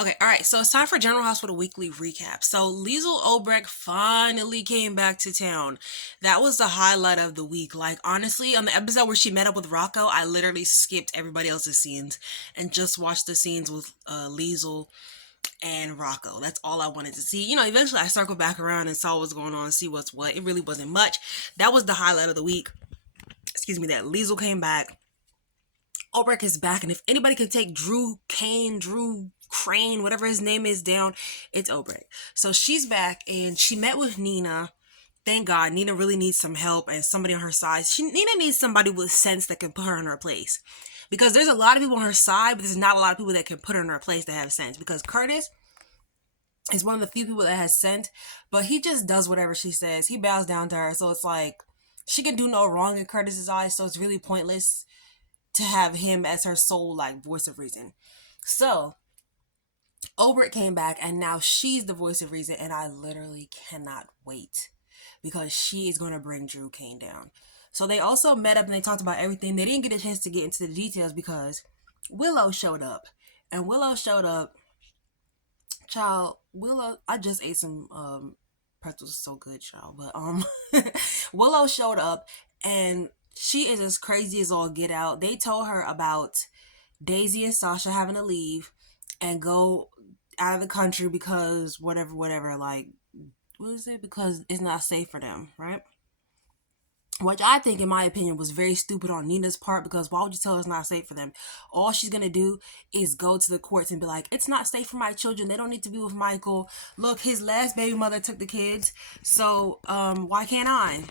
Okay, all right. So it's time for General Hospital Weekly recap. So Liesl Obrecht finally came back to town. That was the highlight of the week. Like, honestly, on the episode where she met up with Rocco, I literally skipped everybody else's scenes and just watched the scenes with Liesl and Rocco. That's all I wanted to see. Eventually I circled back around and saw what's going on, see what's what. It really wasn't much. That was the highlight of the week. Excuse me, that Liesl came back. Ulrich is back, and if anybody can take Drew Crane, whatever his name is, down, it's Ulrich. So she's back, and she met with Nina. Thank God, Nina really needs some help and somebody on her side. Nina needs somebody with sense that can put her in her place. Because there's a lot of people on her side, but there's not a lot of people that can put her in her place that have sense. Because Curtis is one of the few people that has sense, but he just does whatever she says. He bows down to her, so it's like she can do no wrong in Curtis's eyes, so it's really pointless to have him as her sole voice of reason. So Obert came back and now she's the voice of reason, and I literally cannot wait because she is going to bring Drew Kane down. So they also met up and they talked about everything. They didn't get a chance to get into the details because Willow showed up. And Willow showed up. Child, Willow, I just ate some pretzels, so good, child. But Willow showed up and she is as crazy as all get out. They told her about Daisy and Sasha having to leave and go out of the country because whatever, what is it? Because it's not safe for them, right? Which I think, in my opinion, was very stupid on Nina's part, because why would you tell her it's not safe for them? All she's going to do is go to the courts and be like, it's not safe for my children. They don't need to be with Michael. Look, his last baby mother took the kids. So, why can't I?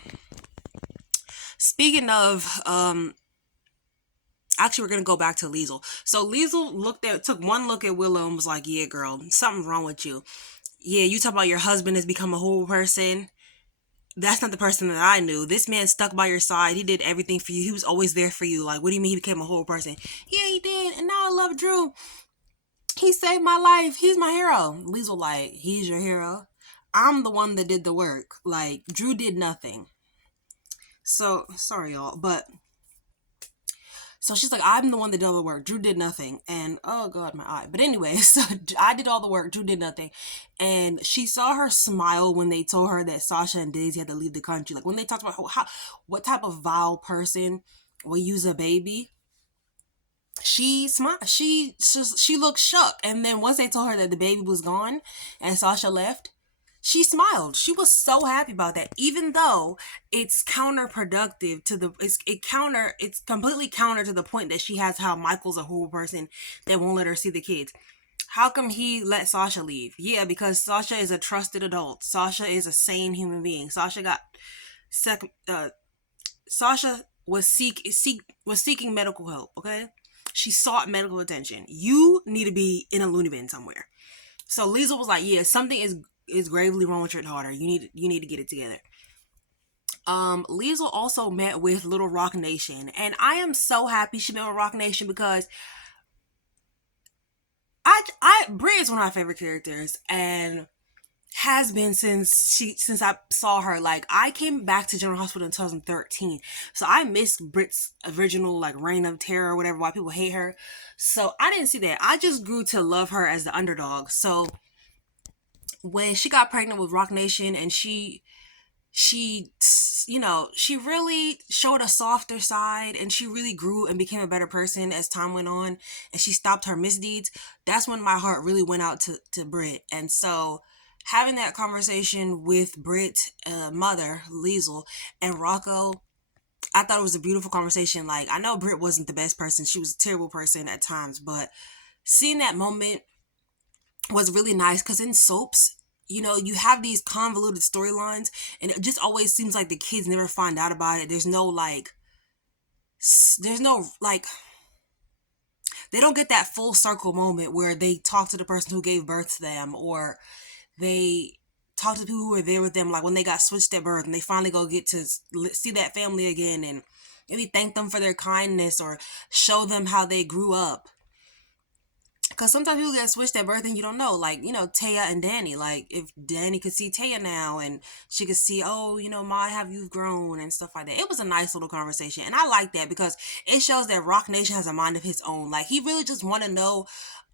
Speaking of, actually, we're going to go back to Liesl. So Liesl took one look at Willow and was like, yeah, girl, something's wrong with you. Yeah, you talk about your husband has become a horrible person. That's not the person that I knew. This man stuck by your side. He did everything for you. He was always there for you. Like, what do you mean he became a horrible person? Yeah, he did. And now I love Drew. He saved my life. He's my hero. Liesl like, he's your hero? I'm the one that did the work. Like, Drew did nothing. So, sorry, y'all. So she's like, I'm the one that did all the work. Drew did nothing. And, oh, God, my eye. But anyway, so I did all the work. Drew did nothing. And she saw her smile when they told her that Sasha and Daisy had to leave the country. Like, when they talked about what type of vile person will use a baby, she smiled. She looked shook. And then once they told her that the baby was gone and Sasha left, she smiled. She was so happy about that, even though it's counterproductive to it's completely counter to the point that she has how Michael's a horrible person that won't let her see the kids. How come he let Sasha leave? Yeah, because Sasha is a trusted adult. Sasha is a sane human being. Sasha was seeking medical help, okay? She sought medical attention. You need to be in a loony bin somewhere. So Liesl was like, yeah, something is gravely wrong with your daughter. You need to get it together. Liesl also met with Little Rock Nation, and I am so happy she met with Rock Nation because Brit is one of my favorite characters and has been since I saw her. Like, I came back to General Hospital in 2013, so I missed Brit's original Reign of Terror or whatever, why people hate her. So I didn't see that. I just grew to love her as the underdog. So when she got pregnant with Rock Nation and she really showed a softer side, and she really grew and became a better person as time went on, and she stopped her misdeeds. That's when my heart really went out to Brit. And so having that conversation with Brit's mother, Liesl, and Rocco, I thought it was a beautiful conversation. Like, I know Brit wasn't the best person. She was a terrible person at times, but seeing that moment was really nice, because in soaps, you have these convoluted storylines, and it just always seems like the kids never find out about it. There's no they don't get that full circle moment where they talk to the person who gave birth to them, or they talk to people who were there with them, like when they got switched at birth and they finally go get to see that family again and maybe thank them for their kindness or show them how they grew up. Because sometimes people get switched at birth and you don't know. Like, Taya and Danny. Like, if Danny could see Taya now and she could see, oh, Ma, have you grown and stuff like that. It was a nice little conversation. And I like that because it shows that Rock Nation has a mind of his own. Like, he really just want to know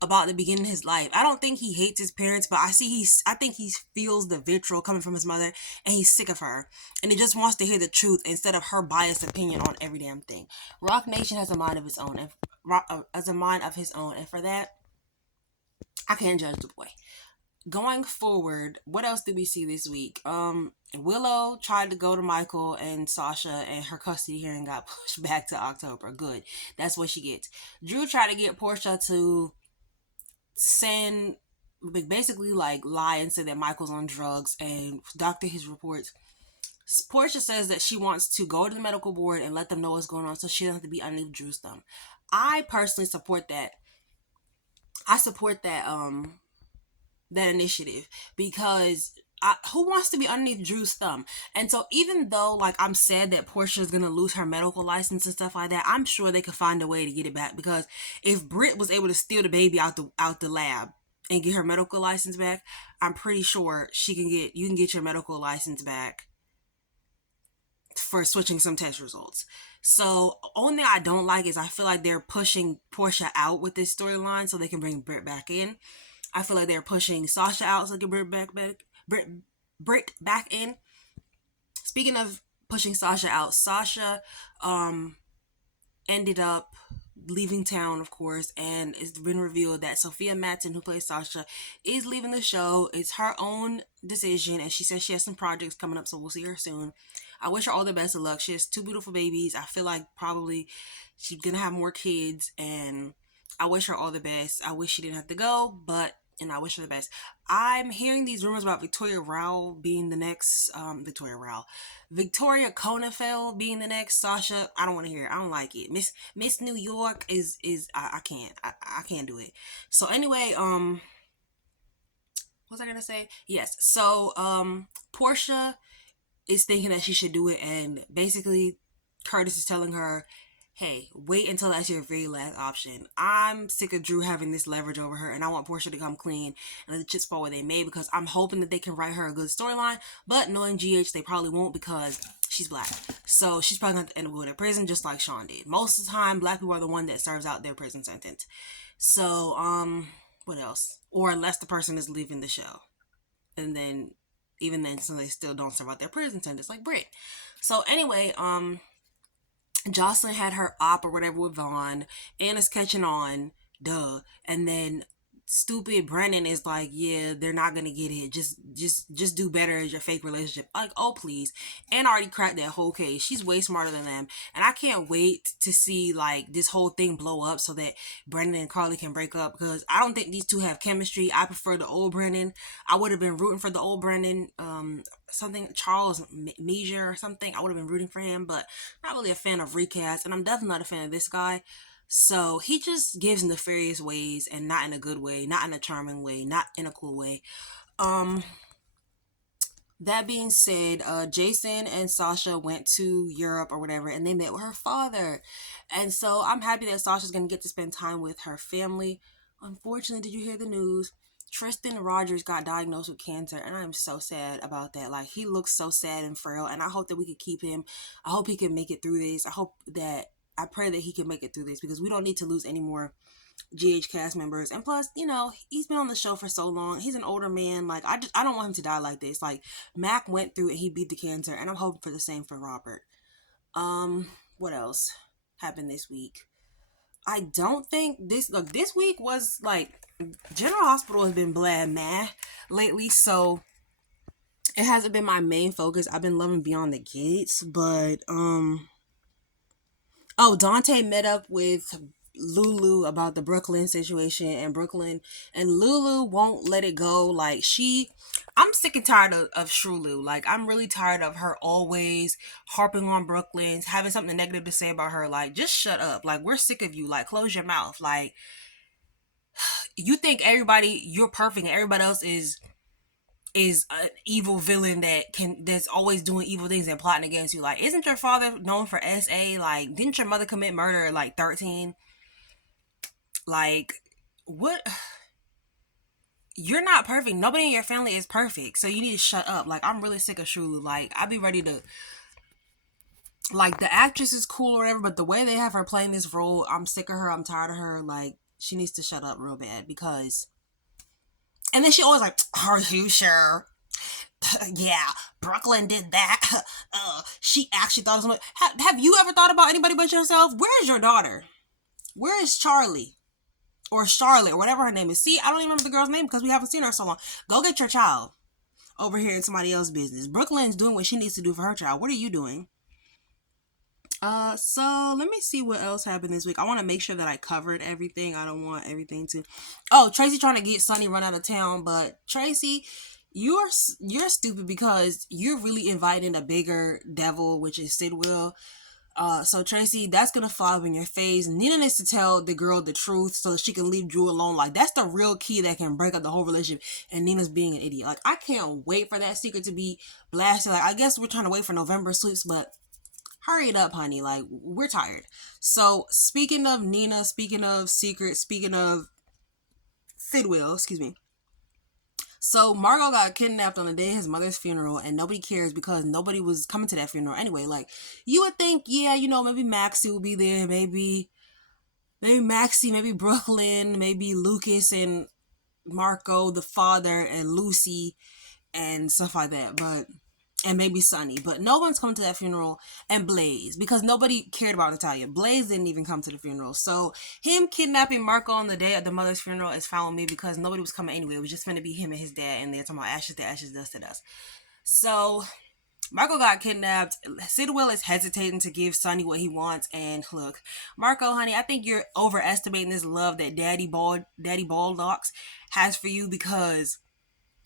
about the beginning of his life. I don't think he hates his parents, but I think he feels the vitriol coming from his mother, and he's sick of her. And he just wants to hear the truth instead of her biased opinion on every damn thing. Rock Nation has a mind of his own, and as a mind of his own, and for that, I can't judge the boy. Going forward, what else did we see this week? Willow tried to go to Michael and Sasha, and her custody hearing got pushed back to October. Good. That's what she gets. Drew tried to get Portia to send, basically like lie and say that Michael's on drugs and doctor his reports. Portia says that she wants to go to the medical board and let them know what's going on so she doesn't have to be underneath Drew's thumb. I personally support that. I support that initiative because who wants to be underneath Drew's thumb? And so even though like I'm sad that Portia is gonna lose her medical license and stuff like that, I'm sure they could find a way to get it back, because if Britt was able to steal the baby out the lab and get her medical license back, I'm pretty sure you can get your medical license back for switching some test results. So only thing I don't like is I feel like they're pushing Portia out with this storyline so they can bring Britt back in. I feel like they're pushing Sasha out so they can bring Britt back in. Speaking of pushing Sasha out, Sasha ended up leaving town, of course, and it's been revealed that Sophia Matson, who plays Sasha, is leaving the show. It's her own decision, and she says she has some projects coming up, so we'll see her soon. I wish her all the best of luck. She has 2 beautiful babies. I feel like probably she's gonna have more kids, and I wish her all the best. I wish she didn't have to go, and I wish her the best. I'm hearing these rumors about Victoria Rowell being the next Victoria Konefeld being the next Sasha. I don't want to hear it. I don't like it. Miss New York is I can't. I can't do it. So anyway, what was I gonna say? Yes. So Portia is thinking that she should do it, and basically Curtis is telling her, hey, wait until that's your very last option. I'm sick of Drew having this leverage over her, and I want Portia to come clean and let the chips fall where they may, because I'm hoping that they can write her a good storyline, but knowing GH, they probably won't, because she's black. So she's probably going to end up going to prison just like Sean did. Most of the time, black people are the one that serves out their prison sentence. So, what else? Or unless the person is leaving the show. And then, even then, so they still don't serve out their prison sentence, like Britt. So anyway, Jocelyn had her op or whatever with Vaughn. Anna's catching on, duh. And then stupid Brennan is like, yeah, they're not gonna get it. Just do better as your fake relationship. Like, oh please. Anna already cracked that whole case. She's way smarter than them. And I can't wait to see like this whole thing blow up so that Brennan and Carly can break up, because I don't think these two have chemistry. I prefer the old Brennan. I would have been rooting for the old Brennan. Something Charles Measure or something. I would have been rooting for him, but not really a fan of recast, and I'm definitely not a fan of this guy. So he just gives nefarious ways, and not in a good way, not in a charming way, not in a cool way. That being said, Jason and Sasha went to Europe or whatever, and they met with her father. And so I'm happy that Sasha's gonna get to spend time with her family. Unfortunately, did you hear the news? Tristan Rogers got diagnosed with cancer, and I'm so sad about that. Like, he looks so sad and frail, and I hope that we could keep him. I hope he can make it through this. I pray that he can make it through this, because we don't need to lose any more GH cast members. And plus, he's been on the show for so long. He's an older man. Like, I don't want him to die like this. Like, Mac went through it. He beat the cancer, and I'm hoping for the same for Robert. What else happened this week? I don't think this week was like, General Hospital has been bland meh lately, so it hasn't been my main focus. I've been loving Beyond the Gates, but Dante met up with Lulu about the Brooklyn situation, and Lulu won't let it go. Like, I'm sick and tired of Shrulu. Like, I'm really tired of her always harping on Brooklyn, having something negative to say about her. Like, just shut up. Like, we're sick of you. Like, close your mouth. Like, you think you're perfect, and everybody else is an evil villain that's always doing evil things and plotting against you. Like, isn't your father known for SA? Like, didn't your mother commit murder at like 13? Like, what? You're not perfect. Nobody in your family is perfect, so you need to shut up. Like, I'm really sick of Shulu. Like, I'd be ready to, like, the actress is cool or whatever, but the way they have her playing this role, I'm sick of her. I'm tired of her. Like, she needs to shut up real bad because. And then she always like, are you sure? Yeah, Brooklyn did that. She actually thought of something. Have you ever thought about anybody but yourself? Where's your daughter? Where is Charlie? Or Charlotte, or whatever her name is. See, I don't even remember the girl's name because we haven't seen her so long. Go get your child over here in somebody else's business. Brooklyn's doing what she needs to do for her child. What are you doing? So let me see what else happened this week. I want to make sure that I covered everything. I don't want everything to. Oh, Tracy trying to get Sonny run out of town, but Tracy, you're stupid because you're really inviting a bigger devil, which is Sidwell. So Tracy, that's gonna fly up in your face. Nina needs to tell the girl the truth so that she can leave Drew alone. Like, that's the real key that can break up the whole relationship. And Nina's being an idiot. Like, I can't wait for that secret to be blasted. Like, I guess we're trying to wait for November sweeps, but hurry it up, honey. Like, we're tired. So speaking of Nina, speaking of secret, speaking of Sidwell, excuse me. So Margot got kidnapped on the day of his mother's funeral, and nobody cares because nobody was coming to that funeral anyway. Like, you would think, yeah, you know, maybe Maxie will be there, maybe Maxie, maybe Brooklyn, maybe Lucas and Marco, the father, and Lucy, and stuff like that. But and maybe Sonny, but no one's coming to that funeral. And Blaze, because nobody cared about Natalia. Blaze didn't even come to the funeral. So him kidnapping Marco on the day of the mother's funeral is fine with me because nobody was coming anyway. It was just going to be him and his dad, and they're talking about ashes to ashes, dust to dust. So Marco got kidnapped. Sidwell is hesitating to give Sonny what he wants. And look, Marco, honey, I think you're overestimating this love that Daddy Baldox has for you because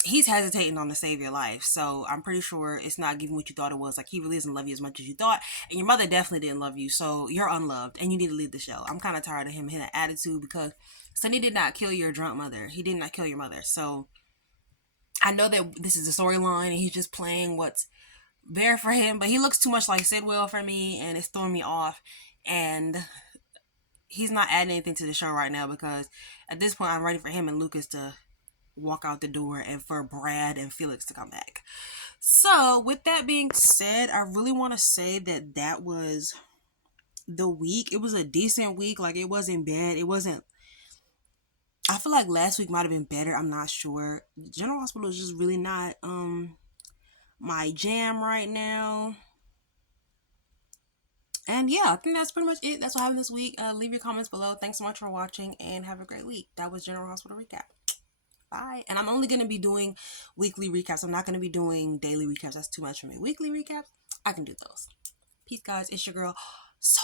he's hesitating on to save your life. So I'm pretty sure it's not giving what you thought it was. Like, he really doesn't love you as much as you thought. And your mother definitely didn't love you. So you're unloved and you need to leave the show. I'm kind of tired of him hitting an attitude because Sonny did not kill your drunk mother. He did not kill your mother. So I know that this is a storyline and he's just playing what's there for him, but he looks too much like Sidwell for me and it's throwing me off. And he's not adding anything to the show right now because at this point I'm ready for him and Lucas to walk out the door and for Brad and Felix to come back. So with that being said, I really want to say that that was the week. It was a decent week. Like, it wasn't bad. It wasn't. I feel like last week might have been better. I'm not sure. General Hospital is just really not my jam right now. And yeah, I think that's pretty much it. That's what happened this week. Leave your comments below. Thanks so much for watching and have a great week. That was General Hospital Recap. Bye. And I'm only going to be doing weekly recaps. I'm not going to be doing daily recaps. That's too much for me. Weekly recaps, I can do those. Peace, guys. It's your girl, So